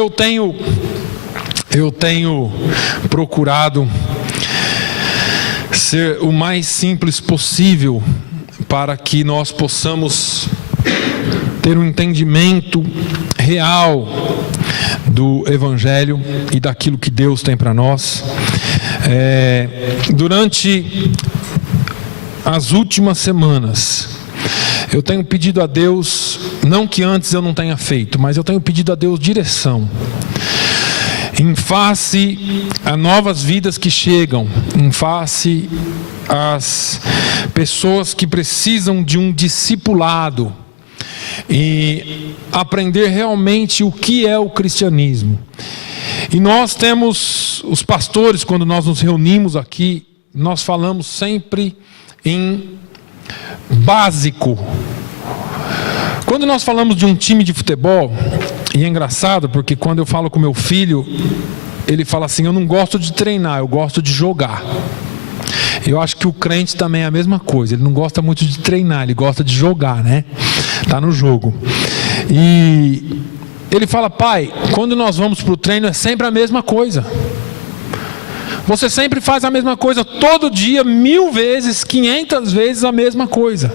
Eu tenho procurado ser o mais simples possível para que nós possamos ter um entendimento real do Evangelho e daquilo que Deus tem para nós. Durante as últimas semanas, eu tenho pedido a Deus, não que antes eu não tenha feito, mas eu tenho pedido a Deus direção. Em face a novas vidas que chegam, em face às pessoas que precisam de um discipulado e aprender realmente o que é o cristianismo. E nós temos, os pastores, quando nós nos reunimos aqui, nós falamos sempre em básico. Quando nós falamos de um time de futebol, e é engraçado porque quando eu falo com meu filho, ele fala assim: eu não gosto de treinar, eu gosto de jogar. Eu acho que o crente também é a mesma coisa, ele não gosta muito de treinar, ele gosta de jogar, né? Tá no jogo. E ele fala: pai, quando nós vamos para o treino é sempre a mesma coisa. Você sempre faz a mesma coisa, todo dia, 1000 vezes, 500 vezes a mesma coisa.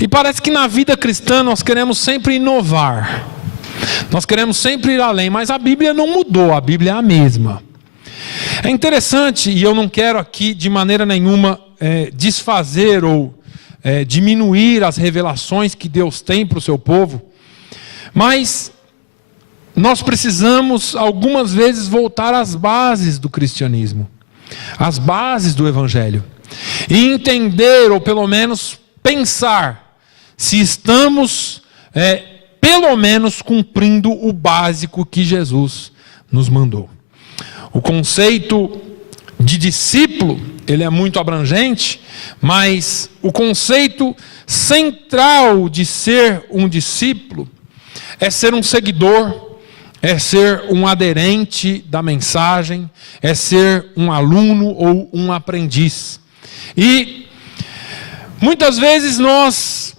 E parece que na vida cristã nós queremos sempre inovar. Nós queremos sempre ir além, mas a Bíblia não mudou, a Bíblia é a mesma. É interessante, e eu não quero aqui de maneira nenhuma desfazer ou diminuir as revelações que Deus tem para o seu povo, mas nós precisamos algumas vezes voltar às bases do cristianismo, às bases do Evangelho, e entender, ou pelo menos pensar, se estamos pelo menos cumprindo o básico que Jesus nos mandou. O conceito de discípulo, ele é muito abrangente, mas o conceito central de ser um discípulo é ser um seguidor, é ser um aderente da mensagem, é ser um aluno ou um aprendiz. E muitas vezes nós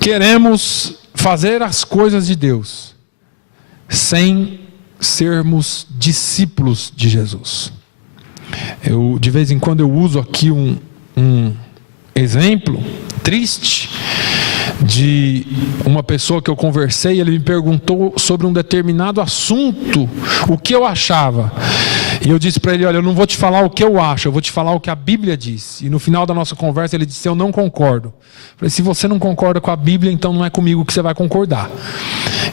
queremos fazer as coisas de Deus sem sermos discípulos de Jesus. De vez em quando eu uso aqui um exemplo triste de uma pessoa que eu conversei. Ele me perguntou sobre um determinado assunto, o que eu achava. E eu disse para ele: olha, eu não vou te falar o que eu acho, eu vou te falar o que a Bíblia diz. E no final da nossa conversa ele disse: eu não concordo. Eu falei: se você não concorda com a Bíblia, então não é comigo que você vai concordar.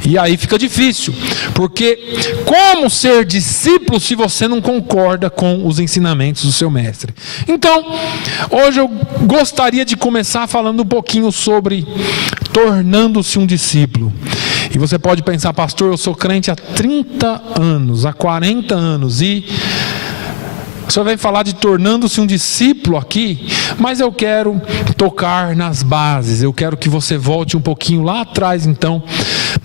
E aí fica difícil, porque como ser discípulo se você não concorda com os ensinamentos do seu mestre? Então, hoje eu gostaria de começar falando um pouquinho sobre tornando-se um discípulo. E você pode pensar: pastor, eu sou crente há 30 anos, há 40 anos, e o senhor vem falar de tornando-se um discípulo aqui, mas eu quero tocar nas bases. Eu quero que você volte um pouquinho lá atrás, então,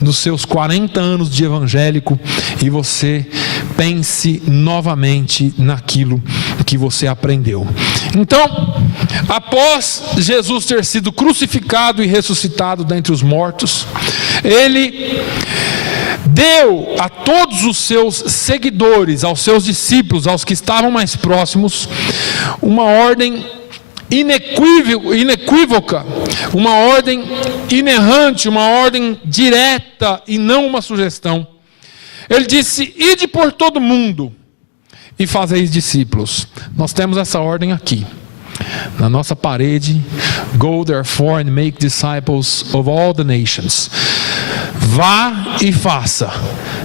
nos seus 40 anos de evangélico, e você pense novamente naquilo que você aprendeu. Então, após Jesus ter sido crucificado e ressuscitado dentre os mortos, ele deu a todos os seus seguidores, aos seus discípulos, aos que estavam mais próximos, uma ordem inequívoca, uma ordem inerrante, uma ordem direta e não uma sugestão. Ele disse: ide por todo mundo e fazeis discípulos. Nós temos essa ordem aqui na nossa parede: go therefore and make disciples of all the nations. Vá e faça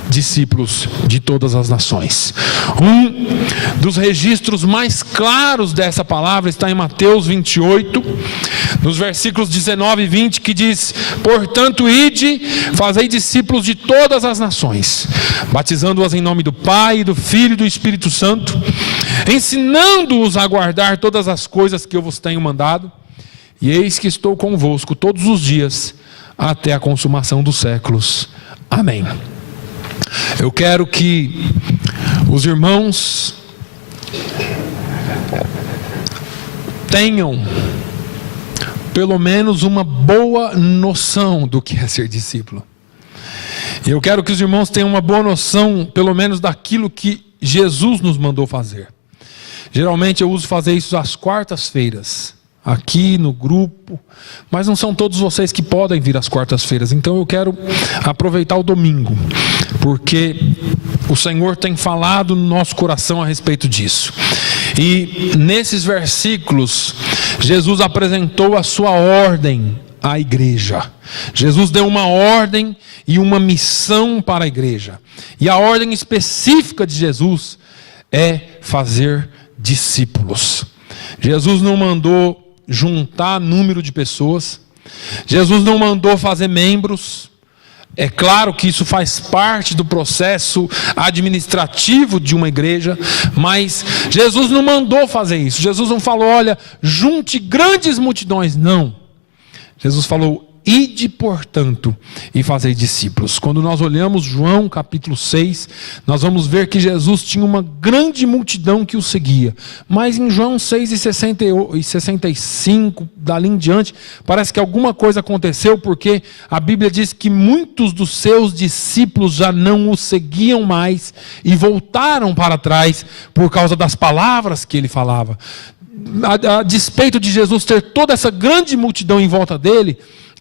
discípulos de todas as nações. Um dos registros mais claros dessa palavra está em Mateus 28, nos versículos 19 e 20, que diz: portanto, ide, fazei discípulos de todas as nações, batizando-as em nome do Pai, do Filho e do Espírito Santo, ensinando-os a guardar todas as coisas que eu vos tenho mandado, e eis que estou convosco todos os dias, até a consumação dos séculos. Amém. Eu quero que os irmãos tenham pelo menos uma boa noção do que é ser discípulo. E eu quero que os irmãos tenham uma boa noção, pelo menos, daquilo que Jesus nos mandou fazer. Geralmente eu uso fazer isso às quartas-feiras, aqui no grupo, mas não são todos vocês que podem vir às quartas-feiras. Então eu quero aproveitar o domingo, porque o Senhor tem falado no nosso coração a respeito disso. E nesses versículos, Jesus apresentou a sua ordem à igreja. Jesus deu uma ordem e uma missão para a igreja. E a ordem específica de Jesus é fazer discípulos. Jesus não mandou juntar número de pessoas. Jesus não mandou fazer membros. É claro que isso faz parte do processo administrativo de uma igreja, mas Jesus não mandou fazer isso. Jesus não falou, olha, junte grandes multidões. Não. Jesus falou, ide, portanto, e fazei discípulos. Quando nós olhamos João capítulo 6, nós vamos ver que Jesus tinha uma grande multidão que o seguia. Mas em João 6 e 65, dali em diante, parece que alguma coisa aconteceu, porque a Bíblia diz que muitos dos seus discípulos já não o seguiam mais e voltaram para trás por causa das palavras que ele falava. A despeito de Jesus ter toda essa grande multidão em volta dele,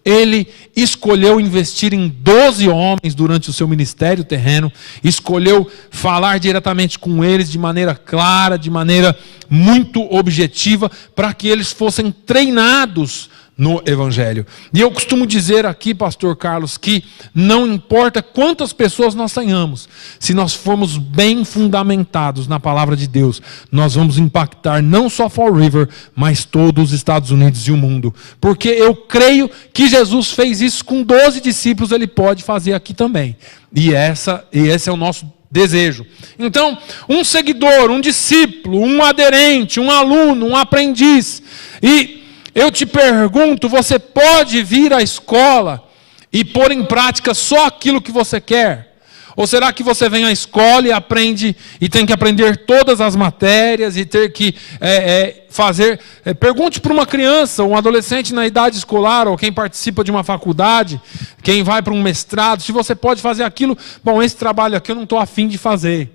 ele escolheu investir em 12 homens durante o seu ministério terreno, escolheu falar diretamente com eles de maneira clara, de maneira muito objetiva, para que eles fossem treinados no Evangelho. E eu costumo dizer aqui, pastor Carlos, que não importa quantas pessoas nós tenhamos, se nós formos bem fundamentados na palavra de Deus, nós vamos impactar não só Fall River, mas todos os Estados Unidos e o mundo. Porque eu creio que Jesus fez isso com 12 discípulos, ele pode fazer aqui também. E esse é o nosso desejo. Então, um seguidor, um discípulo, um aderente, um aluno, um aprendiz. E eu te pergunto, você pode vir à escola e pôr em prática só aquilo que você quer? Ou será que você vem à escola e aprende e tem que aprender todas as matérias e ter que fazer... pergunte para uma criança, um adolescente na idade escolar, ou quem participa de uma faculdade, quem vai para um mestrado, se você pode fazer aquilo. Bom, esse trabalho aqui eu não estou afim de fazer.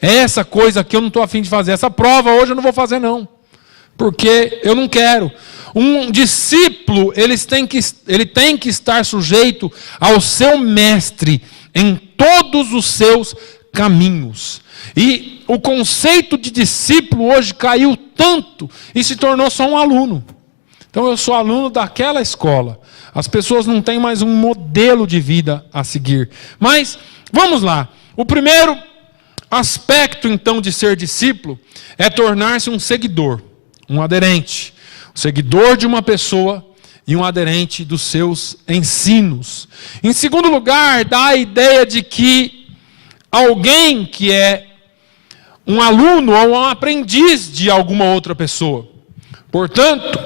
Essa coisa aqui eu não estou afim de fazer. Essa prova hoje eu não vou fazer não, porque eu não quero. Um discípulo, ele tem que estar sujeito ao seu mestre em todos os seus caminhos. E o conceito de discípulo hoje caiu tanto e se tornou só um aluno. Então eu sou aluno daquela escola. As pessoas não têm mais um modelo de vida a seguir. Mas, vamos lá. O primeiro aspecto, então, de ser discípulo é tornar-se um seguidor, um aderente. Seguidor de uma pessoa e um aderente dos seus ensinos. Em segundo lugar, dá a ideia de que alguém que é um aluno ou um aprendiz de alguma outra pessoa. Portanto,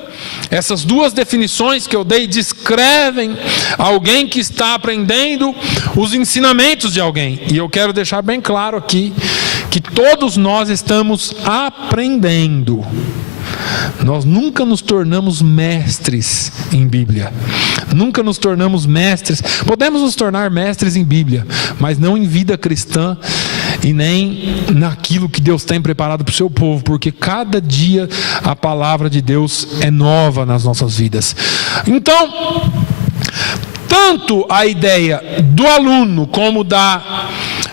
essas duas definições que eu dei descrevem alguém que está aprendendo os ensinamentos de alguém. E eu quero deixar bem claro aqui que todos nós estamos aprendendo. Nós nunca nos tornamos mestres em Bíblia. Nunca nos tornamos mestres. Podemos nos tornar mestres em Bíblia, mas não em vida cristã e nem naquilo que Deus tem preparado para o seu povo, porque cada dia a palavra de Deus é nova nas nossas vidas. Então, tanto a ideia do aluno como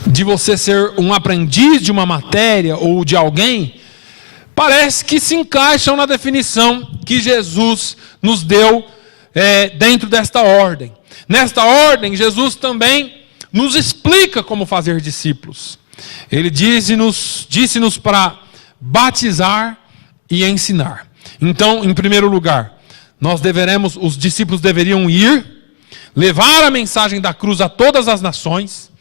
de você ser um aprendiz de uma matéria ou de alguém, parece que se encaixam na definição que Jesus nos deu dentro desta ordem. Nesta ordem, Jesus também nos explica como fazer discípulos. Ele disse-nos para batizar e ensinar. Então, em primeiro lugar, os discípulos deveriam ir, levar a mensagem da cruz a todas as nações.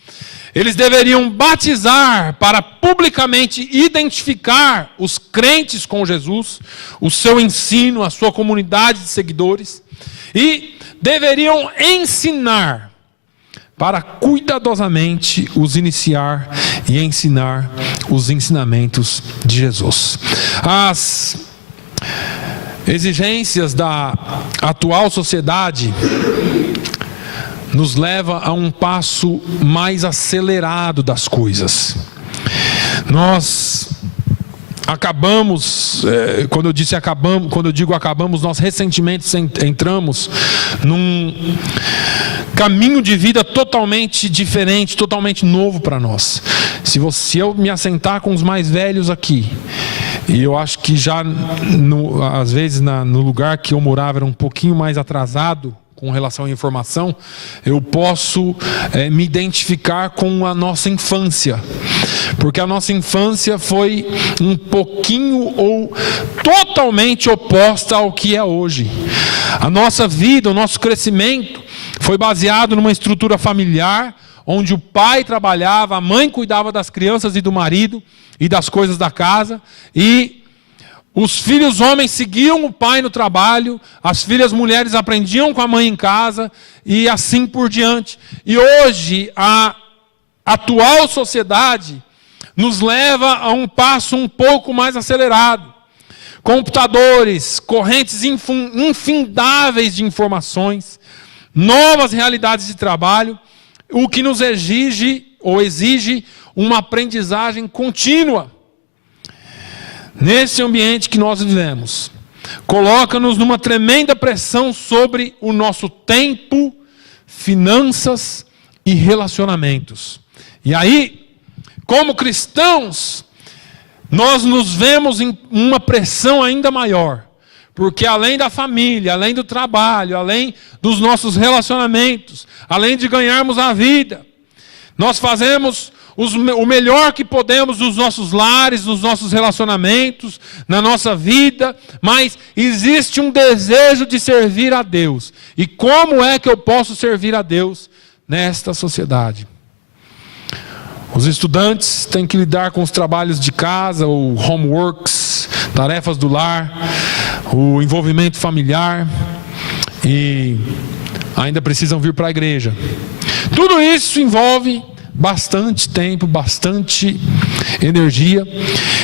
Eles deveriam batizar para publicamente identificar os crentes com Jesus, o seu ensino, a sua comunidade de seguidores. E deveriam ensinar para cuidadosamente os iniciar e ensinar os ensinamentos de Jesus. As exigências da atual sociedade nos leva a um passo mais acelerado das coisas. Nós acabamos, quando eu digo acabamos, nós recentemente entramos num caminho de vida totalmente diferente, totalmente novo para nós. Se eu me assentar com os mais velhos aqui, e eu acho que já às vezes no lugar que eu morava era um pouquinho mais atrasado com relação à informação, eu posso me identificar com a nossa infância, porque a nossa infância foi um pouquinho ou totalmente oposta ao que é hoje. A nossa vida, o nosso crescimento foi baseado numa estrutura familiar, onde o pai trabalhava, a mãe cuidava das crianças e do marido e das coisas da casa, e os filhos homens seguiam o pai no trabalho, as filhas mulheres aprendiam com a mãe em casa, e assim por diante. E hoje, a atual sociedade nos leva a um passo um pouco mais acelerado. Computadores, correntes infindáveis de informações, novas realidades de trabalho, o que nos exige uma aprendizagem contínua. Nesse ambiente que nós vivemos, coloca-nos numa tremenda pressão sobre o nosso tempo, finanças e relacionamentos. E aí, como cristãos, nós nos vemos em uma pressão ainda maior, porque além da família, além do trabalho, além dos nossos relacionamentos, além de ganharmos a vida, nós fazemos o melhor que podemos nos nossos lares, nos nossos relacionamentos, na nossa vida, mas existe um desejo de servir a Deus. E como é que eu posso servir a Deus nesta sociedade? Os estudantes têm que lidar com os trabalhos de casa, o homeworks, tarefas do lar, o envolvimento familiar, e ainda precisam vir para a igreja. Tudo isso envolve bastante tempo, bastante energia.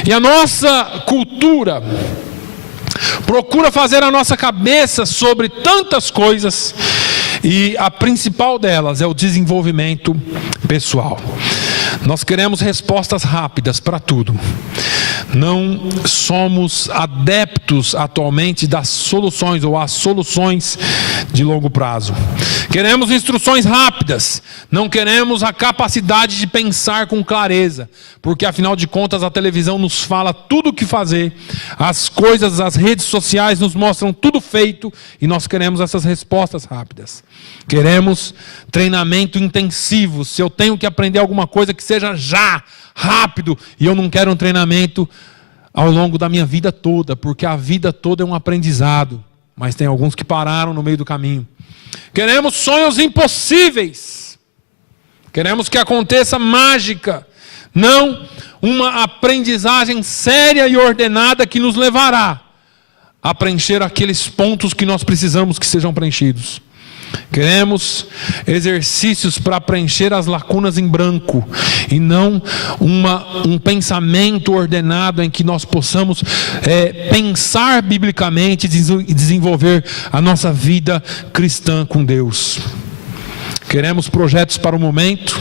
E a nossa cultura procura fazer a nossa cabeça sobre tantas coisas, e a principal delas é o desenvolvimento pessoal. Nós queremos respostas rápidas para tudo. Não somos adeptos atualmente das soluções ou às soluções de longo prazo. Queremos instruções rápidas. Não queremos a capacidade de pensar com clareza, porque afinal de contas a televisão nos fala tudo o que fazer, as coisas, as redes sociais nos mostram tudo feito, e nós queremos essas respostas rápidas. Queremos treinamento intensivo. Se eu tenho que aprender alguma coisa, que seja já, rápido, e eu não quero um treinamento ao longo da minha vida toda, porque a vida toda é um aprendizado, mas tem alguns que pararam no meio do caminho. Queremos sonhos impossíveis, queremos que aconteça mágica, não uma aprendizagem séria e ordenada que nos levará a preencher aqueles pontos que nós precisamos que sejam preenchidos. Queremos exercícios para preencher as lacunas em branco, e não um pensamento ordenado em que nós possamos pensar biblicamente e desenvolver a nossa vida cristã com Deus. Queremos projetos para o momento,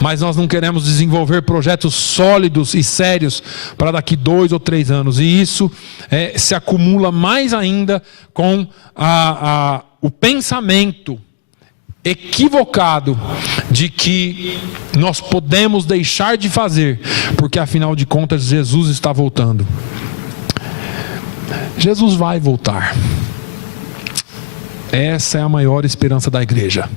mas nós não queremos desenvolver projetos sólidos e sérios para daqui 2 ou 3 anos. E isso se acumula mais ainda com o pensamento equivocado de que nós podemos deixar de fazer, porque afinal de contas Jesus está voltando. Jesus vai voltar. Essa é a maior esperança da igreja.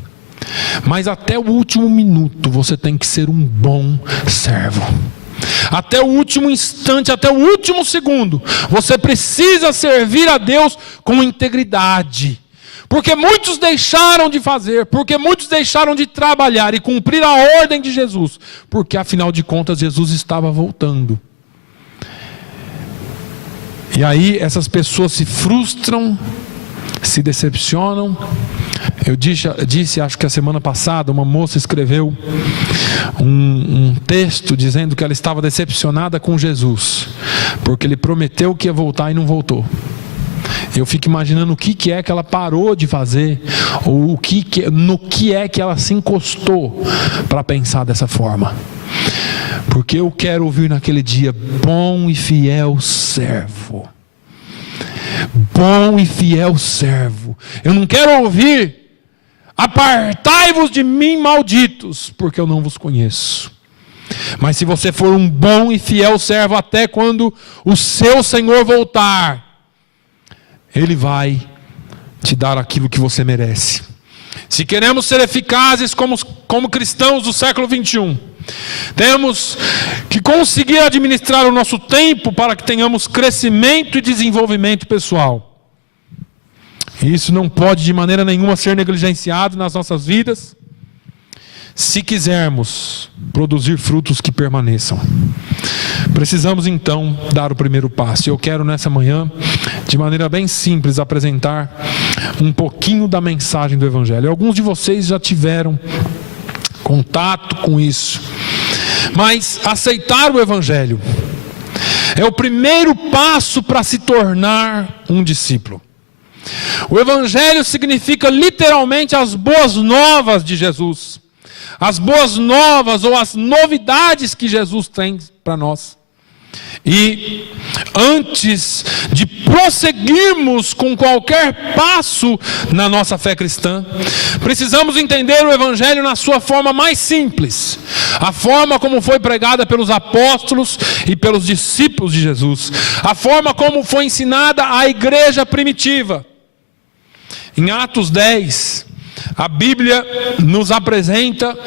Mas até o último minuto você tem que ser um bom servo. Até o último instante, até o último segundo, você precisa servir a Deus com integridade. Porque muitos deixaram de fazer, porque muitos deixaram de trabalhar e cumprir a ordem de Jesus, porque afinal de contas Jesus estava voltando. E aí essas pessoas se frustram, se decepcionam. Eu disse, acho que a semana passada, uma moça escreveu um texto dizendo que ela estava decepcionada com Jesus, porque ele prometeu que ia voltar e não voltou. Eu fico imaginando o que é que ela parou de fazer, ou no que é que ela se encostou para pensar dessa forma. Porque eu quero ouvir naquele dia: bom e fiel servo. Bom e fiel servo. Eu não quero ouvir: apartai-vos de mim, malditos, porque eu não vos conheço. Mas se você for um bom e fiel servo até quando o seu Senhor voltar, Ele vai te dar aquilo que você merece. Se queremos ser eficazes como cristãos do século 21, temos que conseguir administrar o nosso tempo para que tenhamos crescimento e desenvolvimento pessoal. Isso não pode de maneira nenhuma ser negligenciado nas nossas vidas, se quisermos produzir frutos que permaneçam. Precisamos então dar o primeiro passo. Eu quero nessa manhã, de maneira bem simples, apresentar um pouquinho da mensagem do Evangelho. Alguns de vocês já tiveram contato com isso, mas aceitar o Evangelho é o primeiro passo para se tornar um discípulo. O Evangelho significa literalmente as boas novas de Jesus. As boas novas ou as novidades que Jesus tem para nós. E antes de prosseguirmos com qualquer passo na nossa fé cristã, precisamos entender o Evangelho na sua forma mais simples. A forma como foi pregada pelos apóstolos e pelos discípulos de Jesus. A forma como foi ensinada à igreja primitiva. Em Atos 10... a Bíblia nos apresenta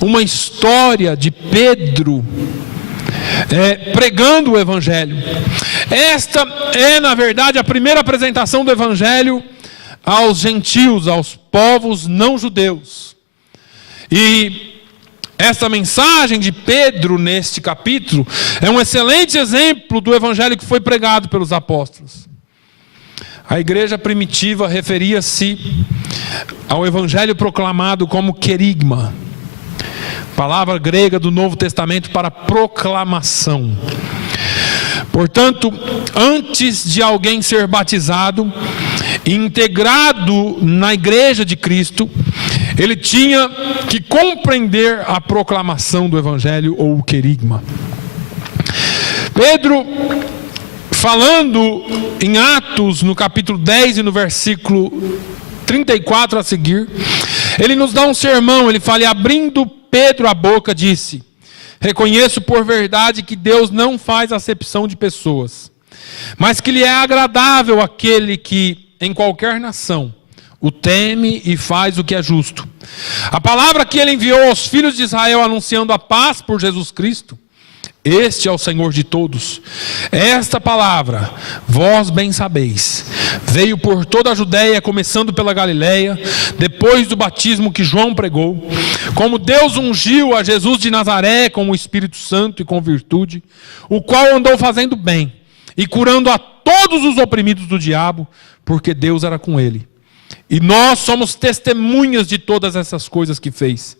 uma história de Pedro pregando o Evangelho. Esta é, na verdade, a primeira apresentação do Evangelho aos gentios, aos povos não judeus. E esta mensagem de Pedro neste capítulo é um excelente exemplo do Evangelho que foi pregado pelos apóstolos. A igreja primitiva referia-se ao Evangelho proclamado como querigma, palavra grega do Novo Testamento para proclamação. Portanto, antes de alguém ser batizado e integrado na igreja de Cristo, ele tinha que compreender a proclamação do Evangelho ou o querigma. Pedro, falando em Atos, no capítulo 10 e no versículo 34 a seguir, ele nos dá um sermão. Ele fala: e abrindo Pedro a boca, disse: reconheço por verdade que Deus não faz acepção de pessoas, mas que lhe é agradável aquele que, em qualquer nação, o teme e faz o que é justo. A palavra que ele enviou aos filhos de Israel, anunciando a paz por Jesus Cristo, este é o Senhor de todos. Esta palavra, vós bem sabeis, veio por toda a Judéia, começando pela Galiléia, depois do batismo que João pregou, como Deus ungiu a Jesus de Nazaré com o Espírito Santo e com virtude, o qual andou fazendo bem e curando a todos os oprimidos do diabo, porque Deus era com ele. E nós somos testemunhas de todas essas coisas que fez,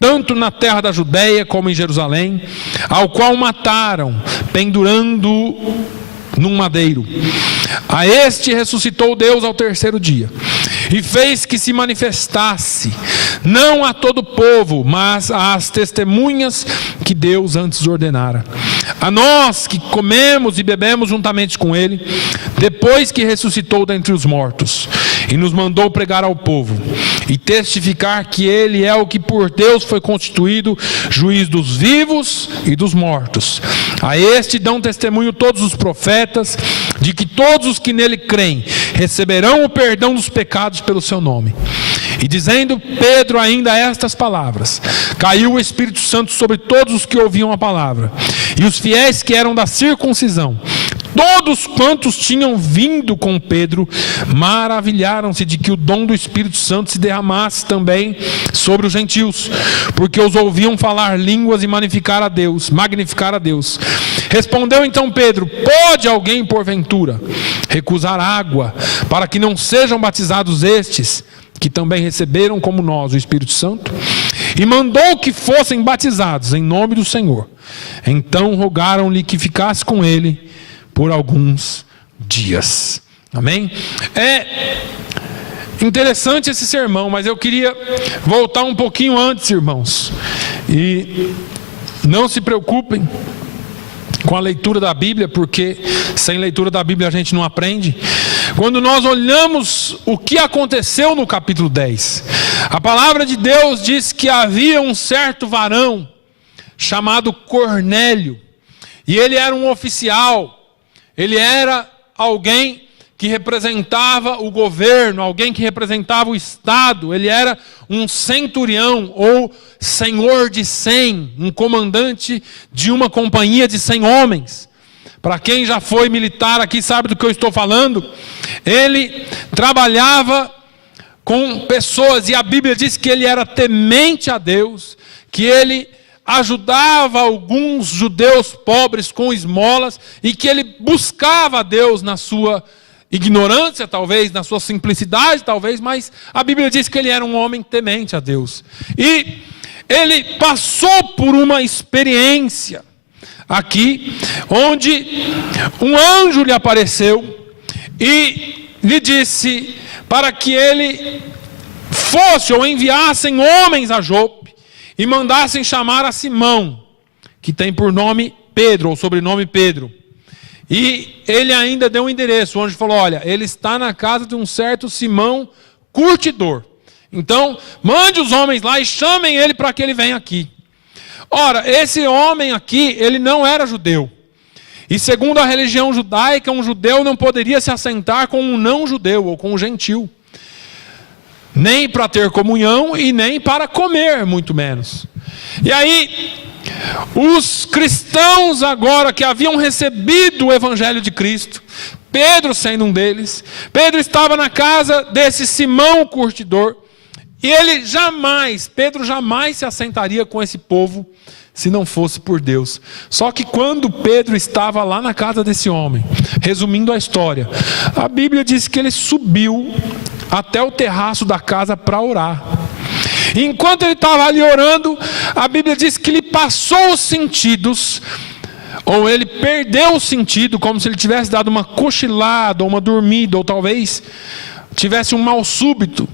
tanto na terra da Judéia como em Jerusalém, ao qual mataram, pendurando num madeiro. A este ressuscitou Deus ao terceiro dia, e fez que se manifestasse, não a todo o povo, mas às testemunhas que Deus antes ordenara. A nós que comemos e bebemos juntamente com ele, depois que ressuscitou dentre os mortos, e nos mandou pregar ao povo, e testificar que ele é o que por Deus foi constituído juiz dos vivos e dos mortos. A este dão testemunho todos os profetas, de que todos os que nele creem receberão o perdão dos pecados pelo seu nome. E dizendo Pedro ainda estas palavras, caiu o Espírito Santo sobre todos os que ouviam a palavra. E os fiéis que eram da circuncisão, todos quantos tinham vindo com Pedro, maravilharam-se de que o dom do Espírito Santo se derramasse também sobre os gentios, porque os ouviam falar línguas e magnificar a Deus. Respondeu então Pedro: pode alguém porventura recusar água para que não sejam batizados estes, que também receberam como nós o Espírito Santo? E mandou que fossem batizados em nome do Senhor. Então rogaram-lhe que ficasse com ele por alguns dias. Amém? É interessante esse sermão, mas eu queria voltar um pouquinho antes, irmãos. E não se preocupem com a leitura da Bíblia, porque sem leitura da Bíblia a gente não aprende. Quando nós olhamos o que aconteceu no capítulo 10, a palavra de Deus diz que havia um certo varão chamado Cornélio, e ele era um oficial, ele era alguém que representava o governo, alguém que representava o Estado, ele era um centurião ou senhor de 100, um comandante de uma companhia de 100 homens. Para quem já foi militar aqui sabe do que eu estou falando. Ele trabalhava com pessoas, e a Bíblia diz que ele era temente a Deus, que ele ajudava alguns judeus pobres com esmolas, e que ele buscava a Deus na sua ignorância, talvez, na sua simplicidade, talvez, mas a Bíblia diz que ele era um homem temente a Deus. E ele passou por uma experiência aqui, onde um anjo lhe apareceu e lhe disse para que ele fosse ou enviassem homens a Jope e mandassem chamar a Simão, que tem por nome Pedro, ou sobrenome Pedro. E ele ainda deu um endereço, onde falou: olha, ele está na casa de um certo Simão curtidor. Então, mande os homens lá e chamem ele para que ele venha aqui. Ora, esse homem aqui, ele não era judeu. E segundo a religião judaica, um judeu não poderia se assentar com um não judeu ou com um gentil. Nem para ter comunhão e nem para comer, muito menos. E aí, os cristãos agora que haviam recebido o Evangelho de Cristo, Pedro sendo um deles, Pedro estava na casa desse Simão curtidor, e Pedro jamais se assentaria com esse povo, se não fosse por Deus. Só que quando Pedro estava lá na casa desse homem, resumindo a história, a Bíblia diz que ele subiu até o terraço da casa para orar. E enquanto ele estava ali orando, a Bíblia diz que ele passou os sentidos, ou ele perdeu o sentido, como se ele tivesse dado uma cochilada, ou uma dormida, ou talvez tivesse um mal súbito,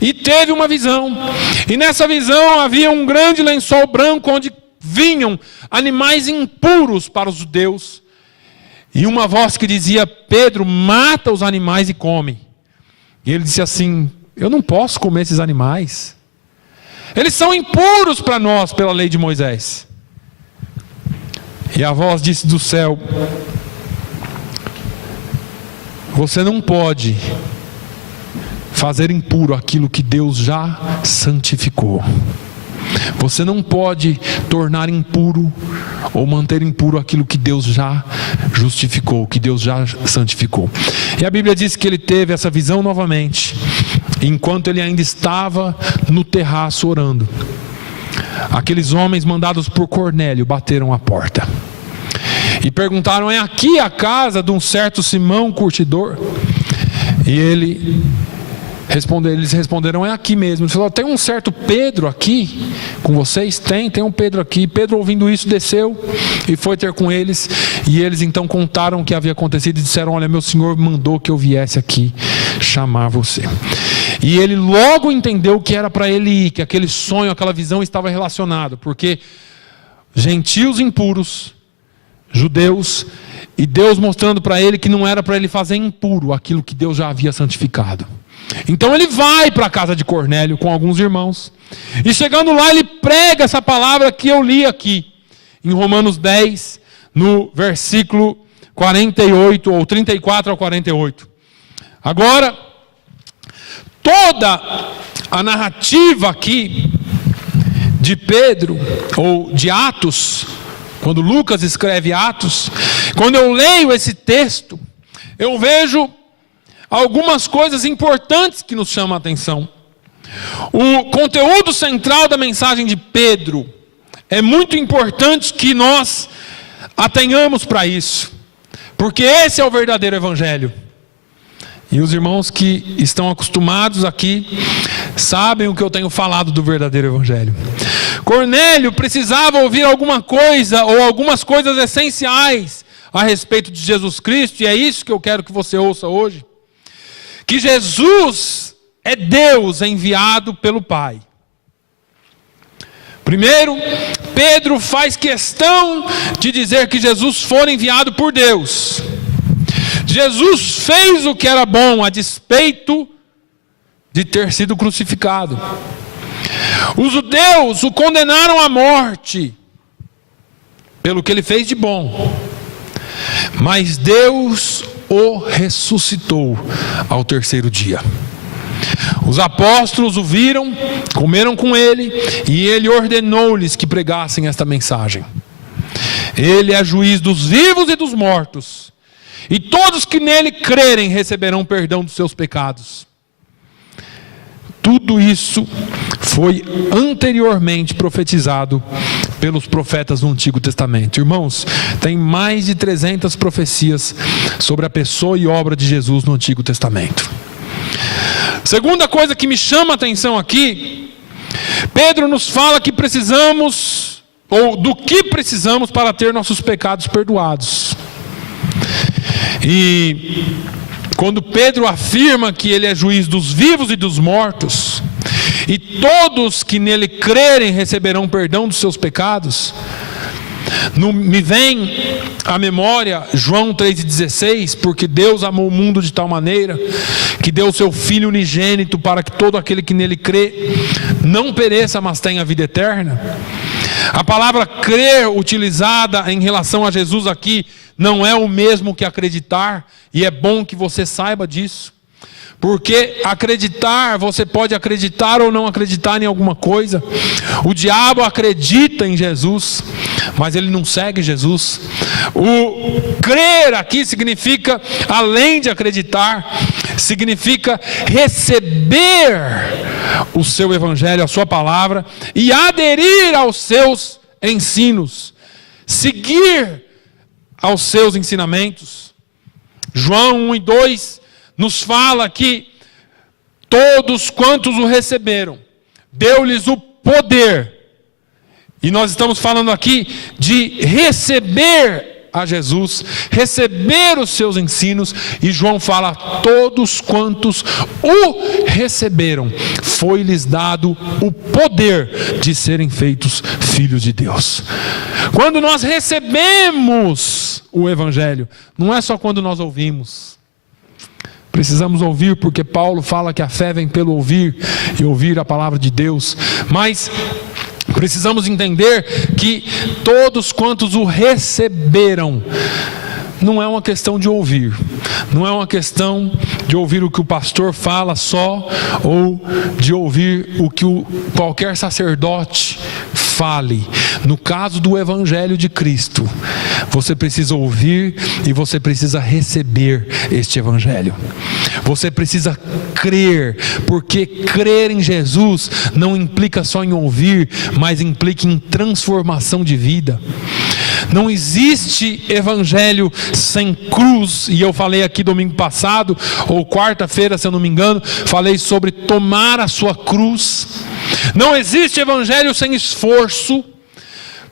e teve uma visão. E nessa visão havia um grande lençol branco, onde vinham animais impuros para os judeus, e uma voz que dizia: Pedro, mata os animais e come. E ele disse assim: eu não posso comer esses animais, eles são impuros para nós pela lei de Moisés. E a voz disse do céu: você não pode fazer impuro aquilo que Deus já santificou. Você não pode tornar impuro ou manter impuro aquilo que Deus já justificou, que Deus já santificou. E a Bíblia diz que ele teve essa visão novamente, enquanto ele ainda estava no terraço orando. Aqueles homens mandados por Cornélio bateram a porta e perguntaram: é aqui a casa de um certo Simão curtidor? E eles responderam: é aqui mesmo. Ele falou: tem um certo Pedro aqui com vocês? Tem um Pedro aqui. Pedro, ouvindo isso, desceu e foi ter com eles. E eles então contaram o que havia acontecido e disseram: olha, meu senhor mandou que eu viesse aqui chamar você. E ele logo entendeu que era para ele ir, que aquele sonho, aquela visão estava relacionado, porque gentios impuros, judeus, e Deus mostrando para ele que não era para ele fazer impuro aquilo que Deus já havia santificado. Então ele vai para a casa de Cornélio com alguns irmãos, e chegando lá ele prega essa palavra que eu li aqui, em Romanos 10, no versículo 48, ou 34 ao 48. Agora, toda a narrativa aqui de Pedro, ou de Atos, quando Lucas escreve Atos, quando eu leio esse texto, eu vejo algumas coisas importantes que nos chamam a atenção. O conteúdo central da mensagem de Pedro é muito importante que nós atenhamos para isso, porque esse é o verdadeiro evangelho. E os irmãos que estão acostumados aqui sabem o que eu tenho falado do verdadeiro evangelho. Cornélio precisava ouvir alguma coisa, ou algumas coisas essenciais a respeito de Jesus Cristo, e é isso que eu quero que você ouça hoje. que Jesus é Deus enviado pelo Pai. Primeiro, Pedro faz questão de dizer que Jesus foi enviado por Deus. Jesus fez o que era bom a despeito de ter sido crucificado. Os judeus o condenaram à morte pelo que ele fez de bom, mas Deus o ressuscitou ao terceiro dia. Os apóstolos o viram, comeram com ele, e ele ordenou-lhes que pregassem esta mensagem. Ele é juiz dos vivos e dos mortos, e todos que nele crerem receberão perdão dos seus pecados. Tudo isso foi anteriormente profetizado pelos profetas do Antigo Testamento. Irmãos, tem mais de 300 profecias sobre a pessoa e obra de Jesus no Antigo Testamento. Segunda coisa que me chama a atenção aqui, Pedro nos fala que precisamos, ou do que precisamos para ter nossos pecados perdoados. E quando Pedro afirma que ele é juiz dos vivos e dos mortos, e todos que nele crerem receberão perdão dos seus pecados, me vem à memória João 3,16, porque Deus amou o mundo de tal maneira que deu o seu Filho unigênito para que todo aquele que nele crê não pereça, mas tenha vida eterna. A palavra crer utilizada em relação a Jesus aqui não é o mesmo que acreditar, e é bom que você saiba disso. Porque acreditar, você pode acreditar ou não acreditar em alguma coisa. O diabo acredita em Jesus, mas ele não segue Jesus. O crer aqui significa, além de acreditar, significa receber o seu evangelho, a sua palavra, e aderir aos seus ensinos, seguir aos seus ensinamentos. João 1:2 nos fala que todos quantos o receberam, deu-lhes o poder. E nós estamos falando aqui de receber a Jesus, receber os seus ensinos. E João fala: todos quantos o receberam, foi-lhes dado o poder de serem feitos filhos de Deus. Quando nós recebemos o evangelho, não é só quando nós ouvimos. Precisamos ouvir, porque Paulo fala que a fé vem pelo ouvir, e ouvir a palavra de Deus. Mas precisamos entender que todos quantos o receberam, não é uma questão de ouvir, não é uma questão de ouvir o que o pastor fala só, ou de ouvir o que qualquer sacerdote fale. No caso do evangelho de Cristo, você precisa ouvir e você precisa receber este evangelho. Você precisa crer, porque crer em Jesus não implica só em ouvir, mas implica em transformação de vida. Não existe evangelho sem cruz. E eu falei aqui domingo passado, ou quarta-feira, se eu não me engano, falei sobre tomar a sua cruz. Não existe evangelho sem esforço,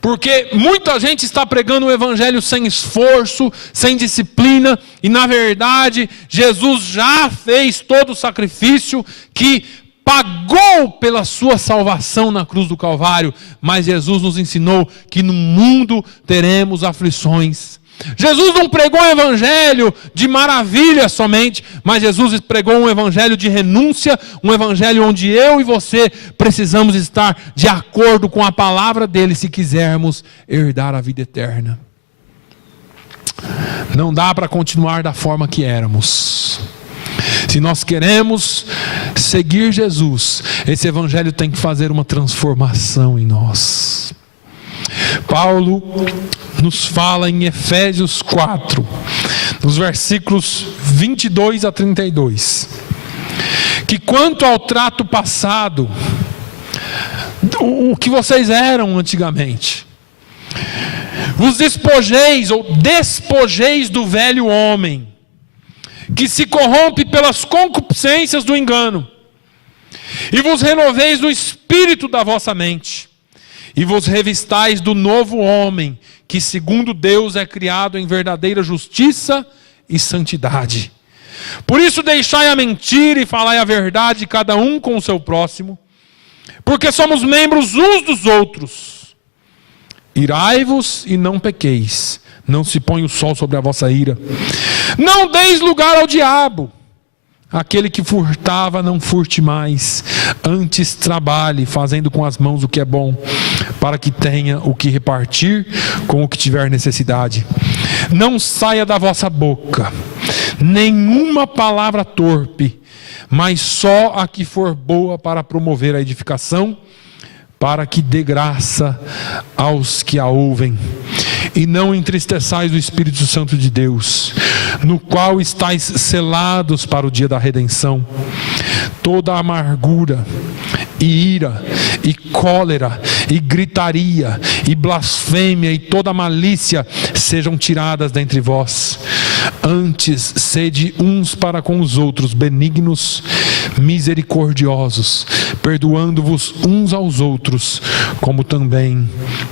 porque muita gente está pregando o evangelho sem esforço, sem disciplina, e na verdade Jesus já fez todo o sacrifício que pagou pela sua salvação na cruz do Calvário. Mas Jesus nos ensinou que no mundo teremos aflições. Jesus não pregou um evangelho de maravilha somente, mas Jesus pregou um evangelho de renúncia, um evangelho onde eu e você precisamos estar de acordo com a palavra dele se quisermos herdar a vida eterna. Não dá para continuar da forma que éramos. Se nós queremos seguir Jesus, esse evangelho tem que fazer uma transformação em nós. Paulo nos fala em Efésios 4, nos versículos 22 a 32, que quanto ao trato passado, o que vocês eram antigamente, vos despojeis ou despojeis do velho homem, que se corrompe pelas concupiscências do engano, e vos renoveis do espírito da vossa mente, e vos revistais do novo homem, que segundo Deus é criado em verdadeira justiça e santidade. Por isso deixai a mentira e falai a verdade, cada um com o seu próximo, porque somos membros uns dos outros. Irai-vos e não pequeis, não se põe o sol sobre a vossa ira. Não deis lugar ao diabo. Aquele que furtava, não furte mais, antes trabalhe, fazendo com as mãos o que é bom, para que tenha o que repartir com o que tiver necessidade. Não saia da vossa boca nenhuma palavra torpe, mas só a que for boa para promover a edificação, para que dê graça aos que a ouvem. E não entristeçais o Espírito Santo de Deus, no qual estáis selados para o dia da redenção. Toda amargura, e ira, e cólera, e gritaria, e blasfêmia, e toda malícia sejam tiradas dentre vós. Antes, sede uns para com os outros benignos, misericordiosos, perdoando-vos uns aos outros, como também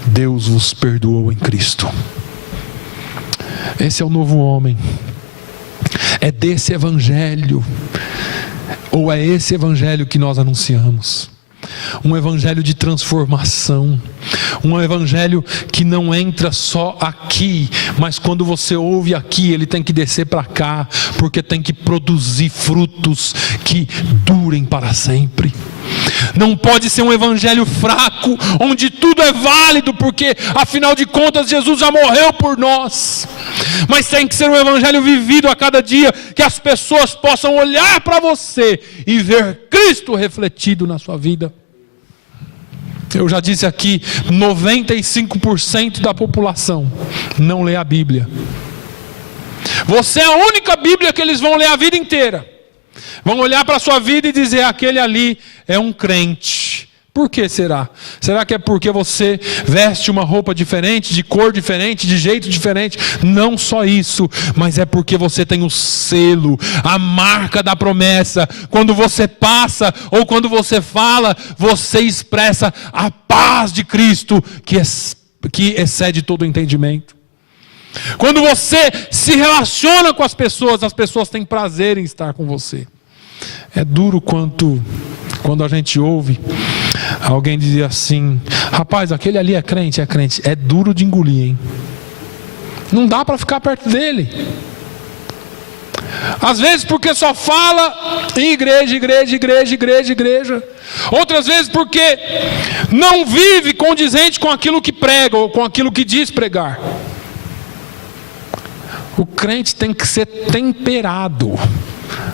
Deus vos perdoou em Cristo. Esse é o novo homem. É desse evangelho, ou é esse evangelho que nós anunciamos. Um evangelho de transformação, um evangelho que não entra só aqui, mas quando você ouve aqui, ele tem que descer para cá, porque tem que produzir frutos que durem para sempre. Não pode ser um evangelho fraco, onde tudo é válido, porque afinal de contas Jesus já morreu por nós. Mas tem que ser um evangelho vivido a cada dia, que as pessoas possam olhar para você e ver Cristo refletido na sua vida. Eu já disse aqui, 95% da população não lê a Bíblia. Você é a única Bíblia que eles vão ler a vida inteira. Vão olhar para a sua vida e dizer, aquele ali é um crente. Por que será? Será que é porque você veste uma roupa diferente, de cor diferente, de jeito diferente? Não só isso, mas é porque você tem o selo, a marca da promessa. Quando você passa ou quando você fala, você expressa a paz de Cristo que excede todo o entendimento. Quando você se relaciona com as pessoas têm prazer em estar com você. É duro quando a gente ouve alguém dizer assim, rapaz, aquele ali é crente. É duro de engolir, hein? Não dá para ficar perto dele. Às vezes porque só fala em igreja. Outras vezes porque não vive condizente com aquilo que prega ou com aquilo que diz pregar. O crente tem que ser temperado.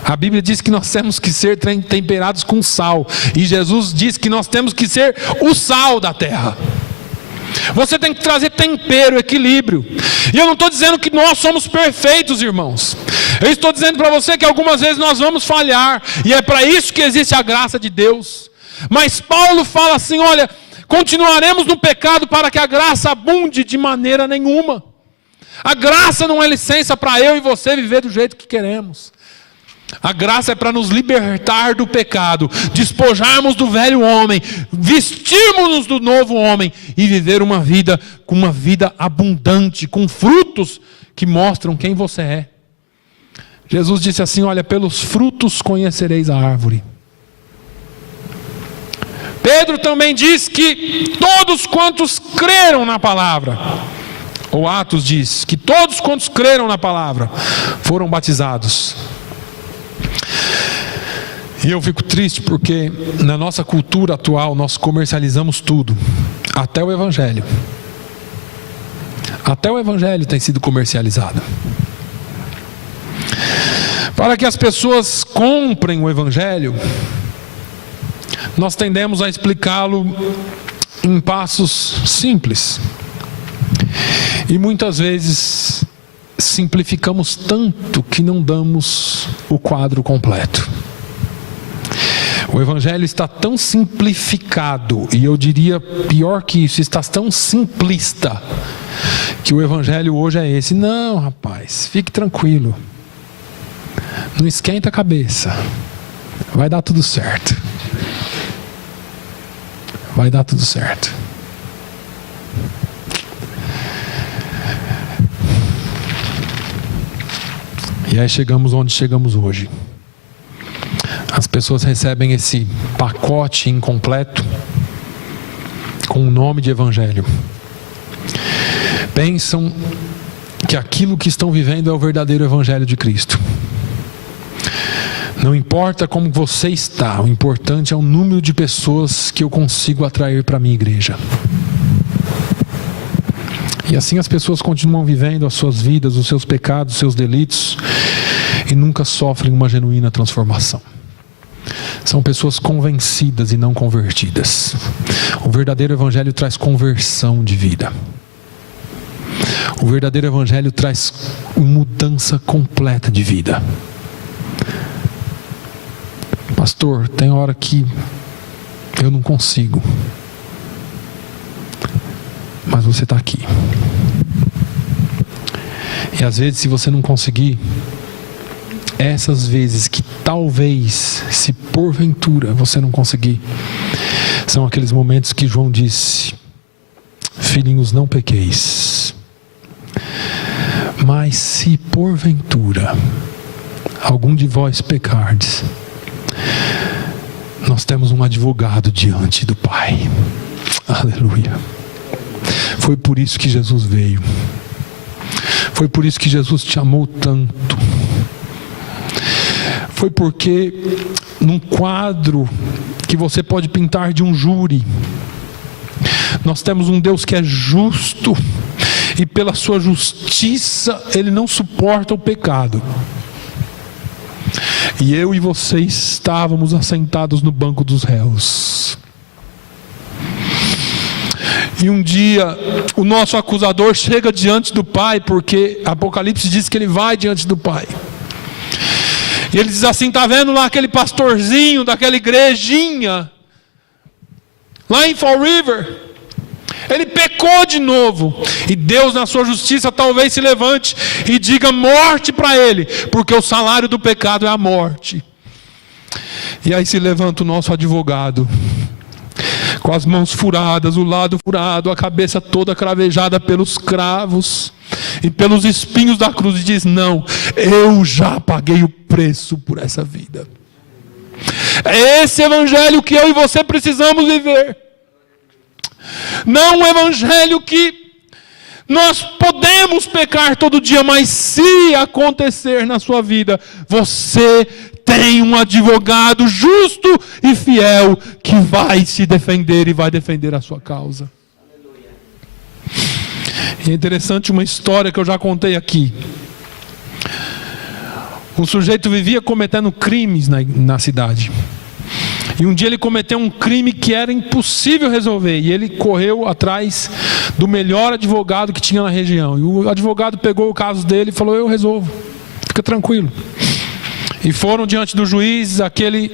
A Bíblia diz que nós temos que ser temperados com sal. E Jesus diz que nós temos que ser o sal da terra. Você tem que trazer tempero, equilíbrio. E eu não estou dizendo que nós somos perfeitos, irmãos. Eu estou dizendo para você que algumas vezes nós vamos falhar. E é para isso que existe a graça de Deus. Mas Paulo fala assim, olha, continuaremos no pecado para que a graça abunde de maneira nenhuma. A graça não é licença para eu e você viver do jeito que queremos. A graça é para nos libertar do pecado, despojarmos do velho homem, vestirmos-nos do novo homem e viver uma vida abundante, com frutos que mostram quem você é. Jesus disse assim, olha, pelos frutos conhecereis a árvore. Pedro também diz que todos quantos creram na palavra, ou Atos diz que todos quantos creram na palavra foram batizados. E eu fico triste porque na nossa cultura atual nós comercializamos tudo, até o Evangelho. Até o Evangelho tem sido comercializado. Para que as pessoas comprem o Evangelho, nós tendemos a explicá-lo em passos simples. E muitas vezes simplificamos tanto que não damos o quadro completo. O Evangelho está tão simplificado, e eu diria pior que isso, está tão simplista, que o Evangelho hoje é esse. Não, rapaz, fique tranquilo. Não esquenta a cabeça. Vai dar tudo certo. Vai dar tudo certo. E aí chegamos onde chegamos hoje. As pessoas recebem esse pacote incompleto com o nome de evangelho. Pensam que aquilo que estão vivendo é o verdadeiro evangelho de Cristo. Não importa como você está, o importante é o número de pessoas que eu consigo atrair para a minha igreja. E assim as pessoas continuam vivendo as suas vidas, os seus pecados, os seus delitos, e nunca sofrem uma genuína transformação. São pessoas convencidas e não convertidas. O verdadeiro evangelho traz conversão de vida. O verdadeiro evangelho traz mudança completa de vida. Pastor, tem hora que eu não consigo. Mas você está aqui. E às vezes, se você não conseguir, essas vezes que talvez, se porventura você não conseguir, são aqueles momentos que João disse: filhinhos, não pequeis. Mas se porventura algum de vós pecardes, nós temos um advogado diante do Pai. Aleluia. Foi por isso que Jesus veio. Foi por isso que Jesus te amou tanto. Foi porque num quadro que você pode pintar de um júri, nós temos um Deus que é justo, e pela sua justiça Ele não suporta o pecado. E eu e você estávamos assentados no banco dos réus. E um dia o nosso acusador chega diante do Pai, porque Apocalipse diz que ele vai diante do Pai. E ele diz assim: está vendo lá aquele pastorzinho daquela igrejinha lá em Fall River? Ele pecou de novo. E Deus, na sua justiça, talvez se levante e diga morte para ele, porque o salário do pecado é a morte. E aí se levanta o nosso advogado, com as mãos furadas, o lado furado, a cabeça toda cravejada pelos cravos e pelos espinhos da cruz, e diz: não, eu já paguei o preço por essa vida. É esse evangelho que eu e você precisamos viver. Não um evangelho que nós podemos pecar todo dia, mas se acontecer na sua vida, você tem um advogado justo e fiel que vai se defender e vai defender a sua causa. E é interessante uma história que eu já contei aqui. Um sujeito vivia cometendo crimes na cidade. E um dia ele cometeu um crime que era impossível resolver. E ele correu atrás do melhor advogado que tinha na região. E o advogado pegou o caso dele e falou: eu resolvo, fica tranquilo. E foram diante do juiz, aquele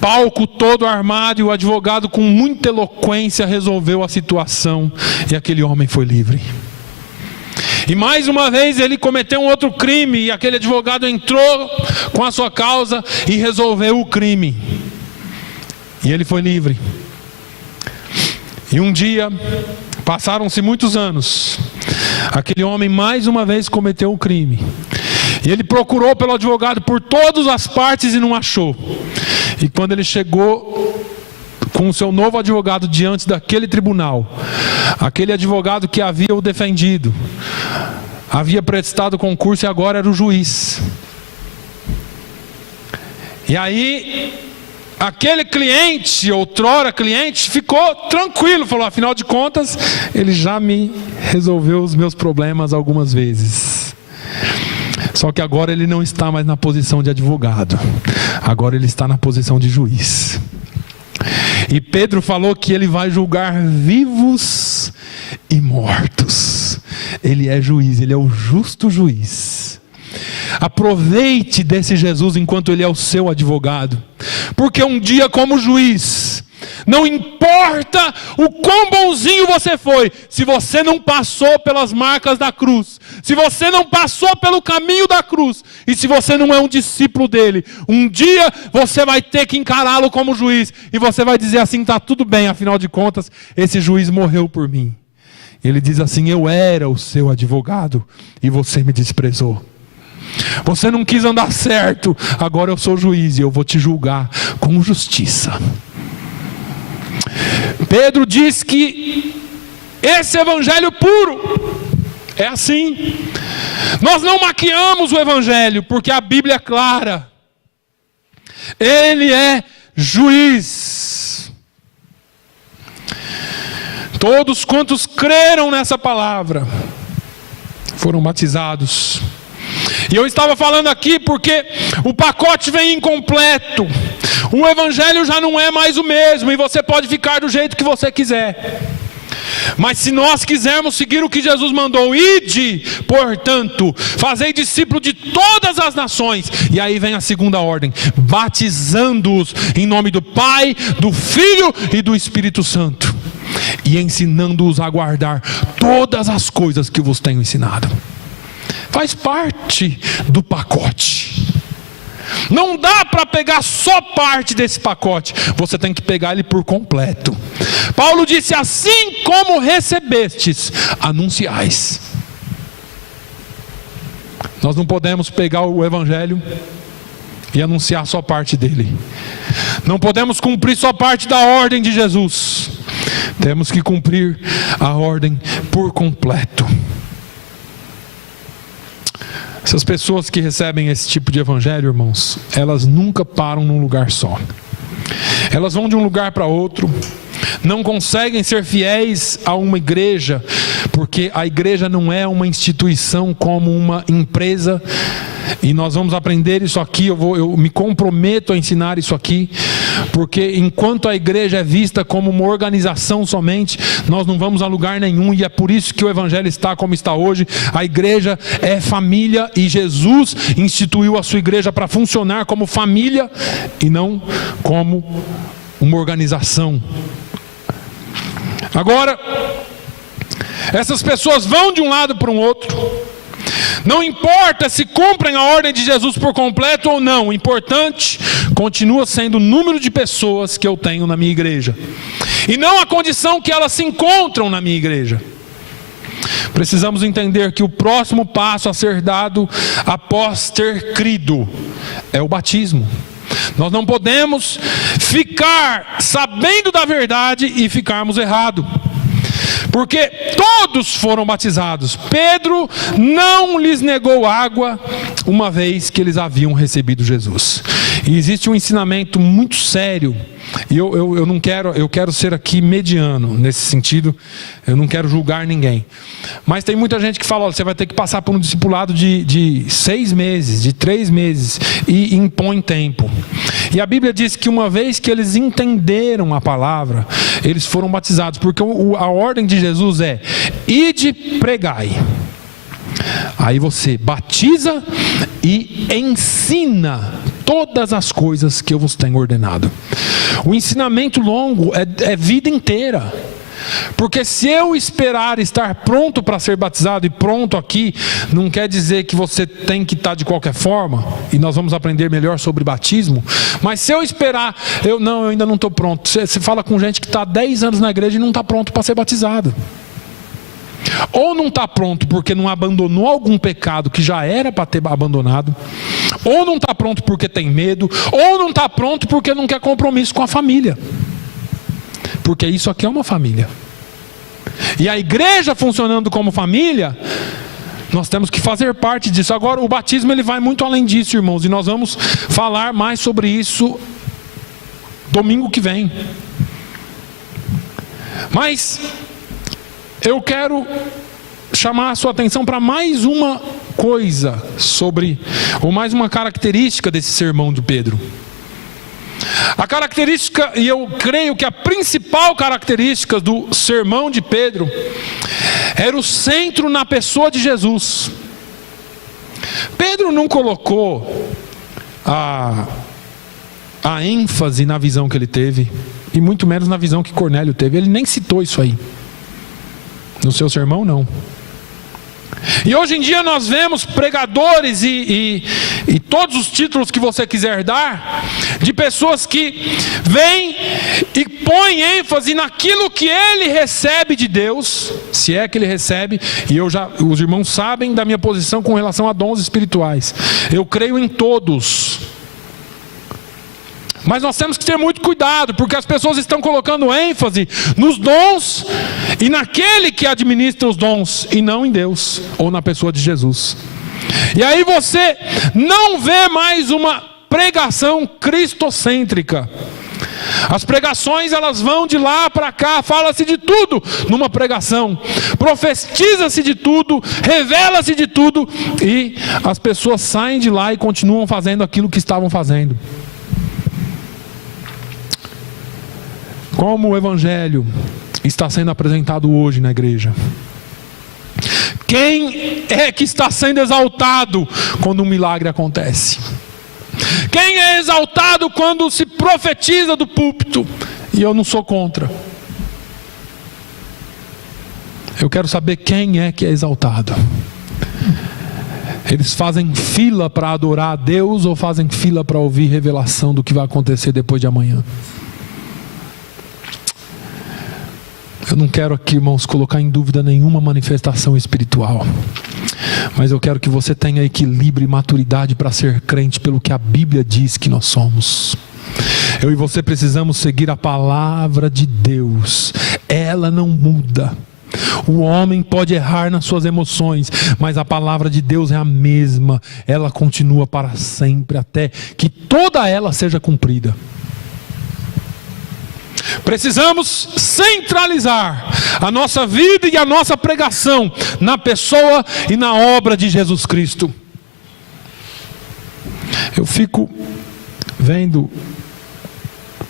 palco todo armado, e o advogado com muita eloquência resolveu a situação. E aquele homem foi livre. E mais uma vez ele cometeu um outro crime, e aquele advogado entrou com a sua causa e resolveu o crime. E ele foi livre. E um dia, passaram-se muitos anos, aquele homem mais uma vez cometeu um crime. E ele procurou pelo advogado por todas as partes e não achou. E quando ele chegou com o seu novo advogado diante daquele tribunal, aquele advogado que havia o defendido, havia prestado concurso e agora era o juiz. E aí, aquele cliente, outrora cliente, ficou tranquilo, falou: afinal de contas, ele já me resolveu os meus problemas algumas vezes. Só que agora ele não está mais na posição de advogado, agora ele está na posição de juiz. E Pedro falou que ele vai julgar vivos e mortos. Ele é juiz, ele é o justo juiz. Aproveite desse Jesus enquanto ele é o seu advogado, porque um dia, como juiz, não importa o quão bonzinho você foi, se você não passou pelas marcas da cruz, se você não passou pelo caminho da cruz, e se você não é um discípulo dele, um dia você vai ter que encará-lo como juiz, e você vai dizer assim: está tudo bem, afinal de contas, esse juiz morreu por mim. Ele diz assim: eu era o seu advogado e você me desprezou. Você não quis andar certo, agora eu sou juiz e eu vou te julgar com justiça. Pedro diz que esse evangelho puro é assim. Nós não maquiamos o evangelho, porque a Bíblia é clara. Ele é juiz. Todos quantos creram nessa palavra foram batizados. E eu estava falando aqui porque o pacote vem incompleto. O evangelho já não é mais o mesmo e você pode ficar do jeito que você quiser. Mas se nós quisermos seguir o que Jesus mandou, ide, portanto, fazei discípulo de todas as nações. E aí vem a segunda ordem: batizando-os em nome do Pai, do Filho e do Espírito Santo, e ensinando-os a guardar todas as coisas que vos tenho ensinado. Faz parte do pacote. Não dá para pegar só parte desse pacote. Você tem que pegar ele por completo. Paulo disse: assim como recebestes, anunciais. Nós não podemos pegar o evangelho e anunciar só parte dele. Não podemos cumprir só parte da ordem de Jesus. Temos que cumprir a ordem por completo. Essas pessoas que recebem esse tipo de evangelho, irmãos, elas nunca param num lugar só. Elas vão de um lugar para outro, não conseguem ser fiéis a uma igreja, porque a igreja não é uma instituição como uma empresa. E nós vamos aprender isso aqui, eu me comprometo a ensinar isso aqui, porque enquanto a igreja é vista como uma organização somente, nós não vamos a lugar nenhum, e é por isso que o evangelho está como está hoje. A igreja é família, e Jesus instituiu a sua igreja para funcionar como família e não como uma organização. Agora, essas pessoas vão de um lado para um outro. Não importa se cumprem a ordem de Jesus por completo ou não, o importante continua sendo o número de pessoas que eu tenho na minha igreja, e não a condição que elas se encontram na minha igreja. Precisamos entender que o próximo passo a ser dado após ter crido é o batismo. Nós não podemos ficar sabendo da verdade e ficarmos errados, porque todos foram batizados. Pedro não lhes negou água, uma vez que eles haviam recebido Jesus. E existe um ensinamento muito sério, e eu quero ser aqui mediano nesse sentido. Eu não quero julgar ninguém, mas tem muita gente que fala: olha, você vai ter que passar por um discipulado de 6 meses, de 3 meses, e impõe tempo. E a Bíblia diz que uma vez que eles entenderam a palavra, eles foram batizados, porque a ordem de Jesus é: ide, pregai. Aí você batiza e ensina todas as coisas que eu vos tenho ordenado. O ensinamento longo é vida inteira. Porque se eu esperar estar pronto para ser batizado, e pronto aqui não quer dizer que você tem que estar de qualquer forma, e nós vamos aprender melhor sobre batismo. Mas se eu esperar, eu ainda não estou pronto. Você fala com gente que está há 10 anos na igreja e não está pronto para ser batizado. Ou não está pronto porque não abandonou algum pecado que já era para ter abandonado, ou não está pronto porque tem medo, ou não está pronto porque não quer compromisso com a família. Porque isso aqui é uma família, e a igreja funcionando como família, nós temos que fazer parte disso. Agora, o batismo ele vai muito além disso, irmãos, e nós vamos falar mais sobre isso domingo que vem. Mas eu quero chamar a sua atenção para mais uma coisa ou mais uma característica desse sermão de Pedro. A característica, e eu creio que a principal característica do sermão de Pedro, era o centro na pessoa de Jesus. Pedro não colocou a ênfase na visão que ele teve, e muito menos na visão que Cornélio teve. Ele nem citou isso aí no seu sermão, não. E hoje em dia nós vemos pregadores e todos os títulos que você quiser dar, de pessoas que vêm e põem ênfase naquilo que ele recebe de Deus, se é que ele recebe, e os irmãos sabem da minha posição com relação a dons espirituais. Eu creio em todos. Mas nós temos que ter muito cuidado, porque as pessoas estão colocando ênfase nos dons e naquele que administra os dons, e não em Deus, ou na pessoa de Jesus. E aí você não vê mais uma pregação cristocêntrica. As pregações, elas vão de lá para cá, fala-se de tudo numa pregação, profetiza-se de tudo, revela-se de tudo, e as pessoas saem de lá e continuam fazendo aquilo que estavam fazendo. Como o Evangelho está sendo apresentado hoje na igreja? Quem é que está sendo exaltado quando um milagre acontece? Quem é exaltado quando se profetiza do púlpito? E eu não sou contra. Eu quero saber quem é que é exaltado. Eles fazem fila para adorar a Deus ou fazem fila para ouvir revelação do que vai acontecer depois de amanhã? Eu não quero aqui, irmãos, colocar em dúvida nenhuma manifestação espiritual, mas eu quero que você tenha equilíbrio e maturidade para ser crente pelo que a Bíblia diz que nós somos. Eu e você precisamos seguir a palavra de Deus. Ela não muda. O homem pode errar nas suas emoções, mas a palavra de Deus é a mesma. Ela continua para sempre, até que toda ela seja cumprida. Precisamos centralizar a nossa vida e a nossa pregação na pessoa e na obra de Jesus Cristo. Eu fico vendo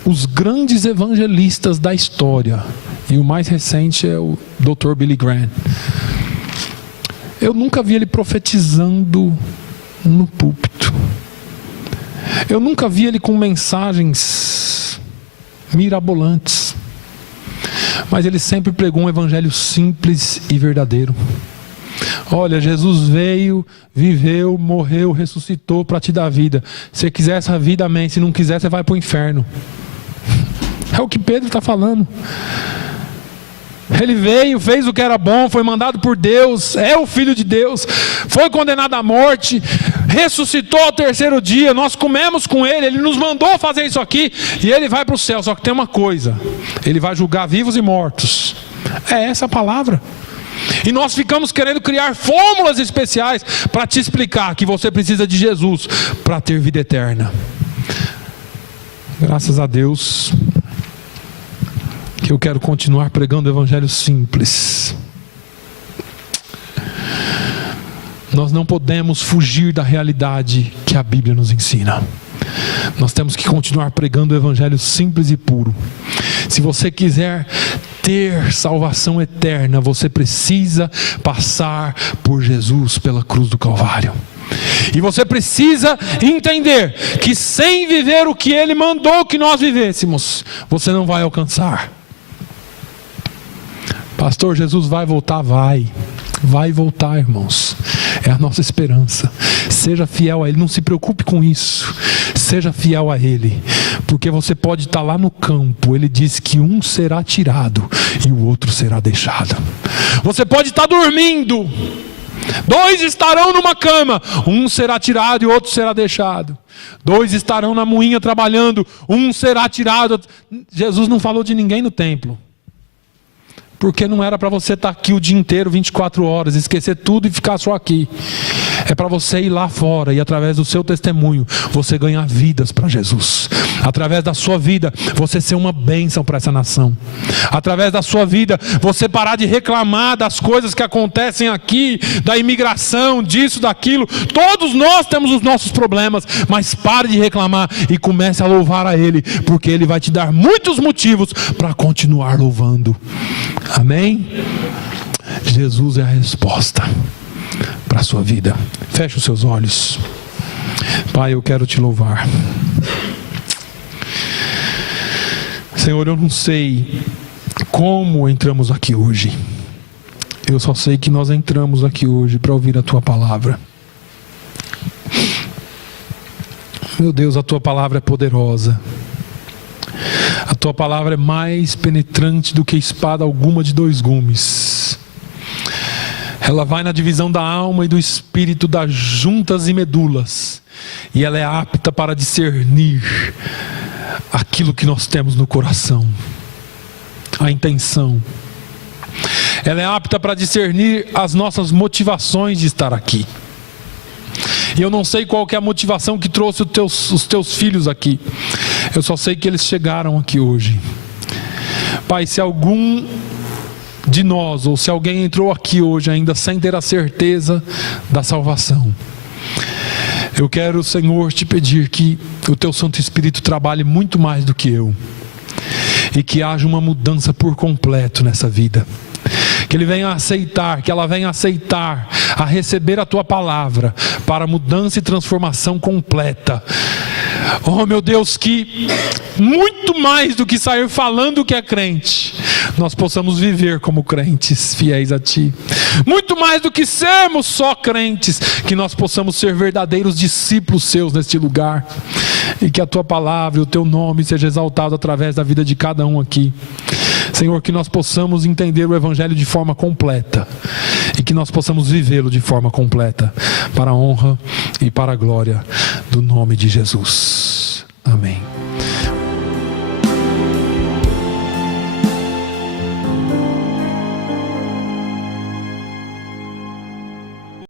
os grandes evangelistas da história, e o mais recente é o Dr. Billy Graham. Eu nunca vi ele profetizando no púlpito. Eu nunca vi ele com mensagens mirabolantes. Mas ele sempre pregou um evangelho simples e verdadeiro. Olha, Jesus veio, viveu, morreu, ressuscitou para te dar vida. Se quiser essa vida, amém. Se não quiser, você vai para o inferno. É o que Pedro está falando. Ele veio, fez o que era bom, foi mandado por Deus, é o Filho de Deus, foi condenado à morte, ressuscitou ao terceiro dia, nós comemos com Ele, Ele nos mandou fazer isso aqui, e Ele vai para o céu. Só que tem uma coisa, Ele vai julgar vivos e mortos. É essa a palavra. E nós ficamos querendo criar fórmulas especiais para te explicar que você precisa de Jesus para ter vida eterna. Graças a Deus que eu quero continuar pregando o evangelho simples. Nós não podemos fugir da realidade que a Bíblia nos ensina. Nós temos que continuar pregando o evangelho simples e puro. Se você quiser ter salvação eterna, você precisa passar por Jesus pela cruz do Calvário. E você precisa entender que sem viver o que Ele mandou que nós vivêssemos, você não vai alcançar. Pastor, Jesus vai voltar? Vai voltar, irmãos. É a nossa esperança. Seja fiel a Ele, não se preocupe com isso. Seja fiel a Ele, porque você pode estar lá no campo. Ele diz que um será tirado e o outro será deixado. Você pode estar dormindo, 2 estarão numa cama, um será tirado e o outro será deixado. 2 estarão na moinha trabalhando, um será tirado. Jesus não falou de ninguém no templo, porque não era para você estar aqui o dia inteiro, 24 horas, esquecer tudo e ficar só aqui. É para você ir lá fora e através do seu testemunho, você ganhar vidas para Jesus. Através da sua vida, você ser uma bênção para essa nação. Através da sua vida, você parar de reclamar das coisas que acontecem aqui, da imigração, disso, daquilo. Todos nós temos os nossos problemas, mas pare de reclamar e comece a louvar a Ele, porque Ele vai te dar muitos motivos para continuar louvando. Amém? Jesus é a resposta para a sua vida. Feche os seus olhos. Pai, eu quero te louvar. Senhor, eu não sei como entramos aqui hoje. Eu só sei que nós entramos aqui hoje para ouvir a Tua palavra. Meu Deus, a Tua palavra é poderosa. A Tua palavra é mais penetrante do que espada alguma de 2 gumes. Ela vai na divisão da alma e do espírito, das juntas e medulas. E ela é apta para discernir aquilo que nós temos no coração, a intenção. Ela é apta para discernir as nossas motivações de estar aqui. E eu não sei qual que é a motivação que trouxe os teus filhos aqui. Eu só sei que eles chegaram aqui hoje. Pai, se algum de nós, ou se alguém entrou aqui hoje ainda sem ter a certeza da salvação, eu quero, Senhor, te pedir que o Teu Santo Espírito trabalhe muito mais do que eu. E que haja uma mudança por completo nessa vida. Que ele venha aceitar, que ela venha aceitar, a receber a Tua palavra para mudança e transformação completa. Oh meu Deus, que muito mais do que sair falando que é crente, nós possamos viver como crentes fiéis a Ti. Muito mais do que sermos só crentes, que nós possamos ser verdadeiros discípulos Seus neste lugar. E que a Tua palavra e o Teu nome seja exaltado através da vida de cada um aqui. Senhor, que nós possamos entender o Evangelho de forma completa e que nós possamos vivê-lo de forma completa, para a honra e para a glória do nome de Jesus.